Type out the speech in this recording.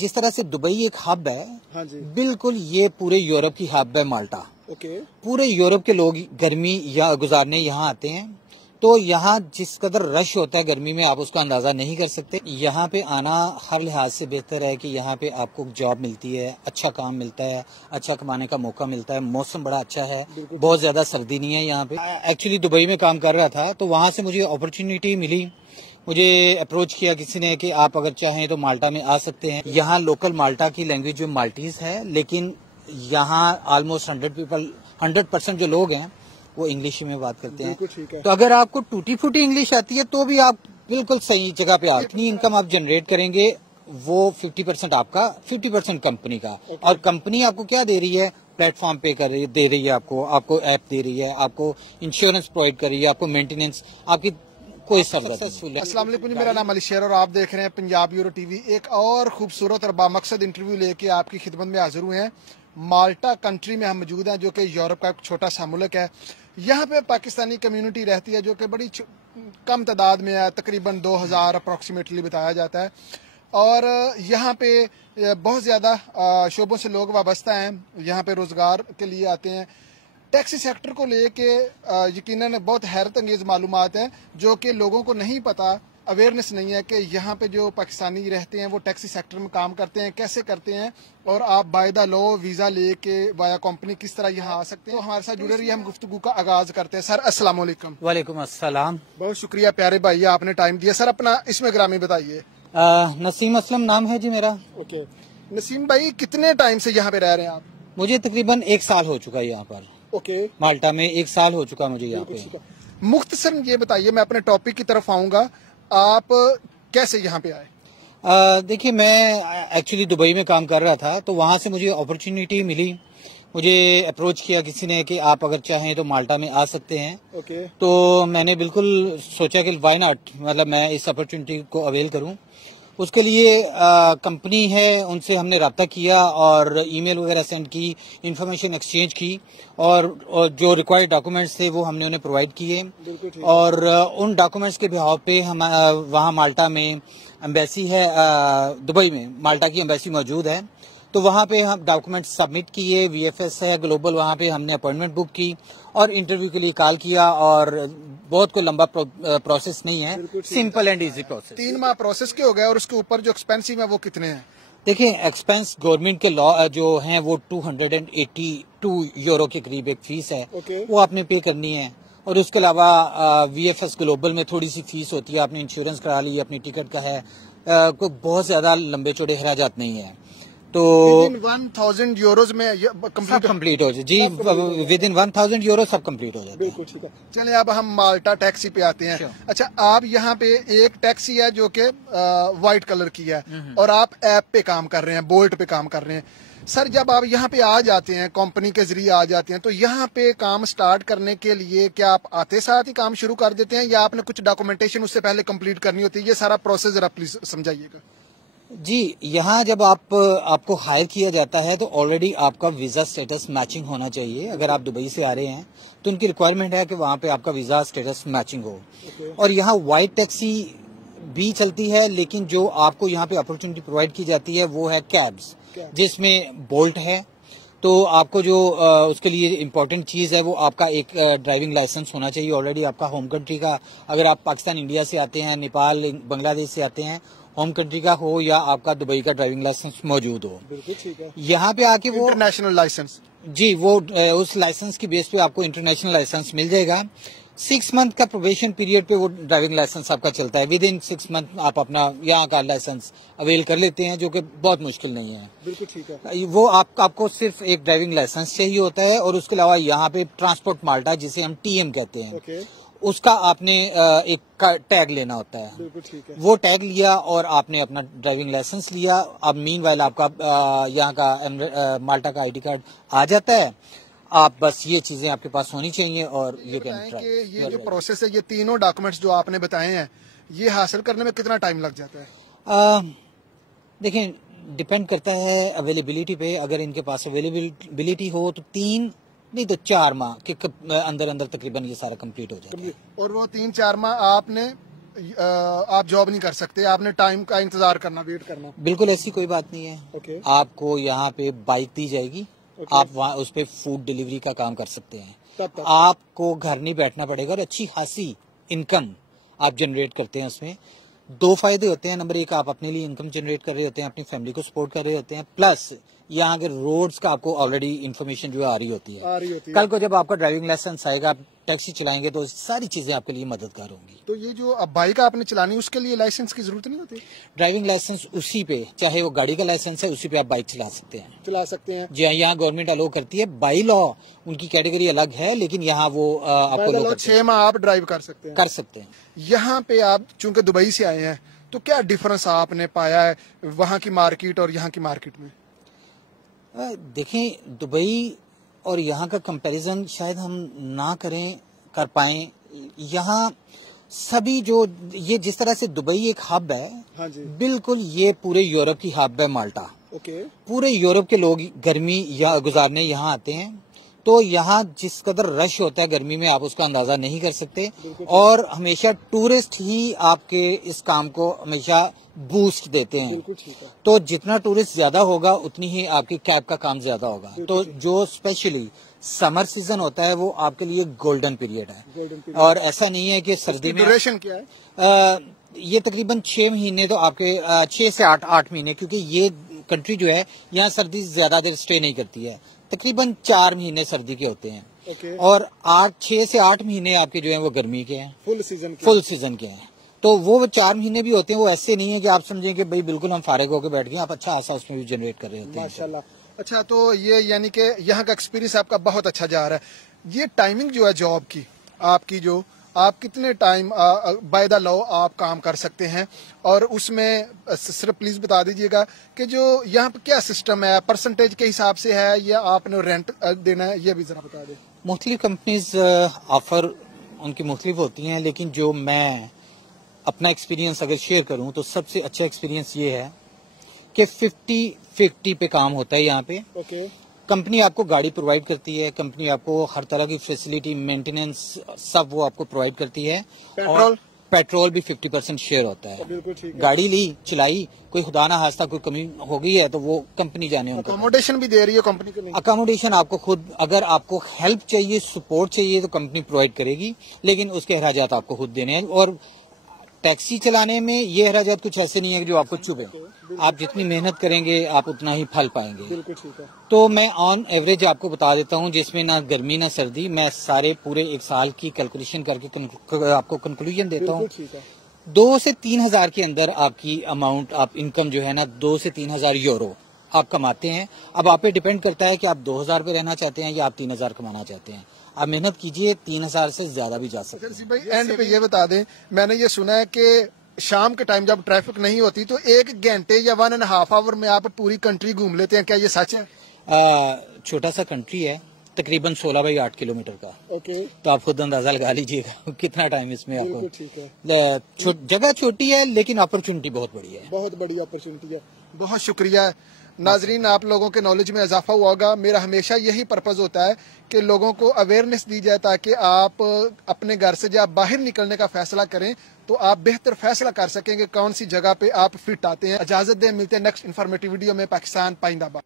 जिस तरह से दुबई एक हब है, हाँ जी, बिल्कुल ये पूरे यूरोप की हब है माल्टा। ओके, पूरे यूरोप के लोग गर्मी गुजारने यहाँ आते हैं, तो यहाँ जिस कदर रश होता है गर्मी में, आप उसका अंदाजा नहीं कर सकते। यहाँ पे आना हर लिहाज से बेहतर है कि यहाँ पे आपको जॉब मिलती है, अच्छा काम मिलता है, अच्छा कमाने का मौका मिलता है, मौसम बड़ा अच्छा है, बहुत ज्यादा सर्दी नहीं है यहाँ पे। एक्चुअली दुबई में काम कर रहा था, तो वहाँ से मुझे अपॉर्चुनिटी मिली, मुझे अप्रोच किया किसी ने कि आप अगर चाहें तो माल्टा में आ सकते हैं। यहाँ लोकल माल्टा की लैंग्वेज में माल्टीज है, लेकिन यहाँ ऑलमोस्ट 100% जो लोग हैं वो इंग्लिश में बात करते हैं। तो अगर आपको टूटी फूटी इंग्लिश आती है तो भी आप बिल्कुल सही जगह पे आप इतनी इनकम आप जनरेट करेंगे, वो 50% आपका, 50% कंपनी का। और कंपनी आपको क्या दे रही है, प्लेटफॉर्म पे दे रही है, आपको ऐप दे रही है, आपको इंश्योरेंस प्रोवाइड कर रही है, आपको मेंटेनेंस, आपकी कोई सक्सेसफुल। अस्सलाम वालेकुम जी, मेरा नाम अली शेर और आप देख रहे हैं पंजाब यूरो टीवी। एक और खूबसूरत और बामकसद इंटरव्यू लेके आपकी खिदमत में हाजिर हुए हैं। माल्टा कंट्री में हम मौजूद हैं, जो कि यूरोप का एक छोटा सा मुल्क है। यहाँ पे पाकिस्तानी कम्युनिटी रहती है, जो कि बड़ी कम तादाद में है, तकरीबन 2000 अप्रॉक्सीमेटली बताया जाता है। और यहाँ पे बहुत ज़्यादा शोबों से लोग वाबस्ता हैं, यहाँ पे रोज़गार के लिए आते हैं। टैक्सी सेक्टर को लेके यकीनन बहुत हैरत अंगेज मालूमात हैं, जो कि लोगों को नहीं पता, अवेयरनेस नहीं है कि यहाँ पे जो पाकिस्तानी रहते हैं वो टैक्सी सेक्टर में काम करते हैं, कैसे करते हैं, और आप बायदा लो वीज़ा लेके वाया कंपनी किस तरह यहाँ आ सकते हैं। तो हमारे साथ जुड़े रहिए, हम गुफ्तगू का आगाज करते हैं। सर अस्सलाम वालेकुम। वालेकुम अस्सलाम। बहुत शुक्रिया प्यारे भाई, आपने टाइम दिया। सर अपना इसमें ग्रामी बताइए। नसीम असलम नाम है जी मेरा। ओके, नसीम भाई कितने टाइम से यहाँ पे रह रहे हैं आप? मुझे तकरीबन 1 साल हो चुका है यहाँ पर। ओके, माल्टा में 1 साल हो चुका मुझे यहाँ पे। मुख्तसर ये बताइए, मैं अपने टॉपिक की तरफ आऊंगा, आप कैसे यहाँ पे आए? देखिए, मैं एक्चुअली दुबई में काम कर रहा था, तो वहाँ से मुझे अपॉर्चुनिटी मिली, मुझे अप्रोच किया किसी ने कि आप अगर चाहें तो माल्टा में आ सकते हैं। ओके, तो मैंने बिल्कुल सोचा कि व्हाई नॉट, मतलब मैं इस अपॉर्चुनिटी को अवेल करूं। उसके लिए कंपनी है, उनसे हमने रब्ता किया और ईमेल वगैरह सेंड की, इंफॉर्मेशन एक्सचेंज की, और जो रिक्वायर्ड डॉक्यूमेंट्स थे वो हमने उन्हें प्रोवाइड किए। और उन डॉक्यूमेंट्स के बिहाव पे हम वहाँ माल्टा में एम्बेसी है, दुबई में माल्टा की एम्बेसी मौजूद है, तो वहाँ पे हम डॉक्यूमेंट सबमिट किए। VFS है ग्लोबल, वहाँ पे हमने अपॉइंटमेंट बुक की और इंटरव्यू के लिए कॉल किया। और बहुत कोई लंबा प्रोसेस नहीं है, सिंपल एंड इजी प्रोसेस। 3 माह प्रोसेस के हो गए, और उसके ऊपर जो एक्सपेंसिव है वो कितने हैं? देखिए, एक्सपेंस गवर्नमेंट के लॉ जो हैं वो 282 यूरो के करीब एक फीस है, वो आपने पे करनी है। और उसके अलावा VFS ग्लोबल में थोड़ी सी फीस होती है, आपने इंश्योरेंस करा ली, अपनी टिकट का है, कोई बहुत ज्यादा लंबे चौड़े खराजात नहीं है। तो 1000 यूरोज में कंप्लीट हो जाए जी, विद इन 1000 यूरो सब कंप्लीट हो जाए। बिल्कुल ठीक है। चलिए अब हम माल्टा टैक्सी पे आते हैं। अच्छा, आप यहाँ पे एक टैक्सी है जो कि व्हाइट कलर की है, और आप ऐप पे काम कर रहे हैं, बोल्ट पे काम कर रहे हैं। सर जब आप यहाँ पे आ जाते हैं, कंपनी के जरिए आ जाते हैं, तो यहाँ पे काम स्टार्ट करने के लिए क्या आप आते साथ ही काम शुरू कर देते हैं, या आपने कुछ डॉक्यूमेंटेशन उससे पहले कंप्लीट करनी होती है? ये सारा प्रोसेस जरा प्लीज समझाइएगा। जी, यहाँ जब आपको हायर किया जाता है तो ऑलरेडी आपका वीजा स्टेटस मैचिंग होना चाहिए। अगर आप दुबई से आ रहे हैं तो उनकी रिक्वायरमेंट है कि वहाँ पे आपका वीजा स्टेटस मैचिंग हो। और यहाँ व्हाइट टैक्सी भी चलती है, लेकिन जो आपको यहाँ पे अपॉर्चुनिटी प्रोवाइड की जाती है वो है कैब्स, जिसमें बोल्ट है। तो आपको जो उसके लिए इम्पोर्टेंट चीज़ है वो आपका एक ड्राइविंग लाइसेंस होना चाहिए ऑलरेडी आपका होम कंट्री का। अगर आप पाकिस्तान इंडिया से आते हैं, नेपाल बांग्लादेश से आते हैं, होम कंट्री का हो या आपका दुबई का ड्राइविंग लाइसेंस मौजूद हो। बिल्कुल ठीक है। यहाँ पे आके वो इंटरनेशनल लाइसेंस, जी, वो उस लाइसेंस की बेस पे आपको इंटरनेशनल लाइसेंस मिल जाएगा। 6 मंथ का प्रोबेशन पीरियड पे वो ड्राइविंग लाइसेंस आपका चलता है। विद इन 6 मंथ आप अपना यहाँ का लाइसेंस अवेल कर लेते हैं, जो कि बहुत मुश्किल नहीं है। बिल्कुल ठीक है। वो आपको सिर्फ एक ड्राइविंग लाइसेंस चाहिए होता है, और उसके अलावा यहाँ पे ट्रांसपोर्ट माल्टा, जिसे हम TM कहते हैं, उसका आपने एक टैग लेना होता है। बिल्कुल ठीक है। वो टैग लिया और आपने अपना ड्राइविंग लाइसेंस लिया। अब मीनवाइल आपका यहाँ का माल्टा का ID कार्ड आ जाता है। आप बस ये चीजें आपके पास होनी चाहिए और ये ये जो प्रोसेस है, ये तीनों डॉक्यूमेंट्स जो आपने बताए हैं, ये हासिल करने में कितना टाइम लग जाता है? देखिए, डिपेंड करता है अवेलेबिलिटी पे। अगर इनके पास अवेलेबिलिटी हो तो 3 नहीं तो 4 माह के अंदर तकरीबन ये सारा कंप्लीट हो जाता है। और वो 3-4 माह आपने आप जॉब नहीं कर सकते, आपने टाइम का इंतजार करना, वेट करना? बिल्कुल ऐसी कोई बात नहीं है। ओके। आपको यहाँ पे बाइक दी जाएगी, आप वहाँ उस पे फूड डिलीवरी का काम कर सकते हैं। तब आपको घर नहीं बैठना पड़ेगा और अच्छी खासी इनकम आप जनरेट करते हैं। उसमें दो फायदे होते हैं। नंबर एक, आप अपने लिए इनकम जनरेट कर रहे होते हैं, अपनी फैमिली को सपोर्ट कर रहे होते हैं, प्लस यहाँ के रोड्स का आपको ऑलरेडी इन्फॉर्मेशन जो है आ रही होती है। कल को जब आपका ड्राइविंग लाइसेंस आएगा, आप टैक्सी चलाएंगे तो सारी चीजें आपके लिए मददगार होंगी। तो ये जो अब बाइक आपने चलानी, उसके लिए लाइसेंस की जरूरत नहीं होती? ड्राइविंग लाइसेंस उसी पे, चाहे वो गाड़ी का लाइसेंस है, उसी पे आप बाइक चला सकते हैं। जी हाँ, यहाँ गवर्नमेंट अलो करती है। बाई लॉ उनकी कैटेगरी अलग है, लेकिन यहाँ वो आपको 6 माह आप ड्राइव कर सकते हैं। यहाँ पे आप चूंकि दुबई से आए हैं, तो क्या डिफरेंस आपने पाया है वहाँ की मार्केट और यहाँ की मार्केट में? देखें, दुबई और यहाँ का कंपैरिजन शायद हम ना कर पाएं। यहाँ सभी जो ये जिस तरह से दुबई एक हब है, हाँ जी, बिल्कुल ये पूरे यूरोप की हब है माल्टा। ओके। पूरे यूरोप के लोग गर्मी या गुजारने यहाँ आते हैं, तो यहाँ जिस कदर रश होता है गर्मी में, आप उसका अंदाजा नहीं कर सकते। और हमेशा टूरिस्ट ही आपके इस काम को हमेशा बूस्ट देते हैं। तो जितना टूरिस्ट ज्यादा होगा, उतनी ही आपकी कैब का काम ज्यादा होगा। तो जो स्पेशली समर सीजन होता है, वो आपके लिए गोल्डन पीरियड है। और ऐसा नहीं है कि सर्दी में। ड्यूरेशन क्या है? ये तकरीबन 6 महीने, तो आपके 6 से 8 महीने, क्योंकि ये कंट्री जो है यहाँ सर्दी ज्यादा देर स्टे नहीं करती है। तकरीबन 4 महीने सर्दी के होते हैं। और 6 से 8 महीने आपके जो है वो गर्मी के हैं, फुल सीजन के हैं। तो वो 4 महीने भी होते हैं, वो ऐसे नहीं है कि आप समझें कि भाई बिल्कुल हम फारिग होकर बैठ गए। आप अच्छा खासा उसमें भी जनरेट कर रहे होते हैं। माशाल्लाह। अच्छा, तो ये यानी कि यहाँ का एक्सपीरियंस आपका बहुत अच्छा जा रहा है। ये टाइमिंग जो है जॉब की आपकी, जो आप कितने टाइम बाय द लॉ आप काम कर सकते हैं, और उसमें सिर्फ प्लीज बता दीजिएगा कि जो यहाँ पे क्या सिस्टम है, परसेंटेज के हिसाब से है या आपने रेंट देना है, ये भी जरा बता दें। मुख्तलिफ कंपनीज ऑफर उनकी मुख्तलिफ होती हैं, लेकिन जो मैं अपना एक्सपीरियंस अगर शेयर करूं, तो सबसे अच्छा एक्सपीरियंस ये है कि 50-50 पे काम होता है यहाँ पे। ओके। कंपनी आपको गाड़ी प्रोवाइड करती है, कंपनी आपको हर तरह की फैसिलिटी, मेंटेनेंस, सब वो आपको प्रोवाइड करती है। पेट्रोल भी 50% शेयर होता है। बिल्कुल ठीक है। गाड़ी ली, चलाई, कोई खुदा ना खास्ता कोई कमी हो गई है तो वो कंपनी जाने। अकोमोडेशन भी दे रही है कंपनी को? अकोमोडेशन आपको खुद, अगर आपको हेल्प चाहिए, सपोर्ट चाहिए, तो कंपनी प्रोवाइड करेगी, लेकिन उसके अखराजात आपको खुद देने हैं। और टैक्सी चलाने में ये अखराजात कुछ ऐसे नहीं है कि जो आपको चुभे। आप जितनी मेहनत करेंगे, आप उतना ही फल पाएंगे। बिल्कुल ठीक है। तो मैं ऑन एवरेज आपको बता देता हूँ, जिसमें ना गर्मी ना सर्दी, मैं सारे पूरे 1 साल की कैलकुलेशन करके आपको कंक्लूजन देता हूँ। 2 से 3 हजार के अंदर आपकी अमाउंट, आप इनकम जो है ना, 2 से 3 हजार यूरो आप कमाते हैं। अब आप पे डिपेंड करता है कि आप 2000 पे रहना चाहते हैं या आप 3000 कमाना चाहते हैं। आप मेहनत कीजिए, 3000 से ज्यादा भी जा सकते हैं। भाई एंड पे ये बता दें, मैंने ये सुना है कि शाम के टाइम जब ट्रैफिक नहीं होती, तो 1 घंटे या 1.5 आवर में आप पूरी कंट्री घूम लेते हैं, क्या ये सच है? छोटा सा कंट्री है, तकरीबन 16 बाई 8 किलोमीटर का। ओके। तो आप खुद अंदाजा लगा लीजिएगा कितना टाइम इसमें आपको। ठीक है। जगह छोटी है, लेकिन अपॉर्चुनिटी बहुत बड़ी है। बहुत बड़ी अपॉर्चुनिटी है। बहुत शुक्रिया नाजरीन, आप लोगों के नॉलेज में इजाफा हुआ होगा। मेरा हमेशा यही पर्पज होता है कि लोगों को अवेयरनेस दी जाए, ताकि आप अपने घर से जब बाहर निकलने का फैसला करें, तो आप बेहतर फैसला कर सकेंगे कौन सी जगह पे आप फिट आते हैं। इजाजत दें, मिलते हैं नेक्स्ट इन्फॉर्मेटिव वीडियो में। पाकिस्तान पाइंदाबाद।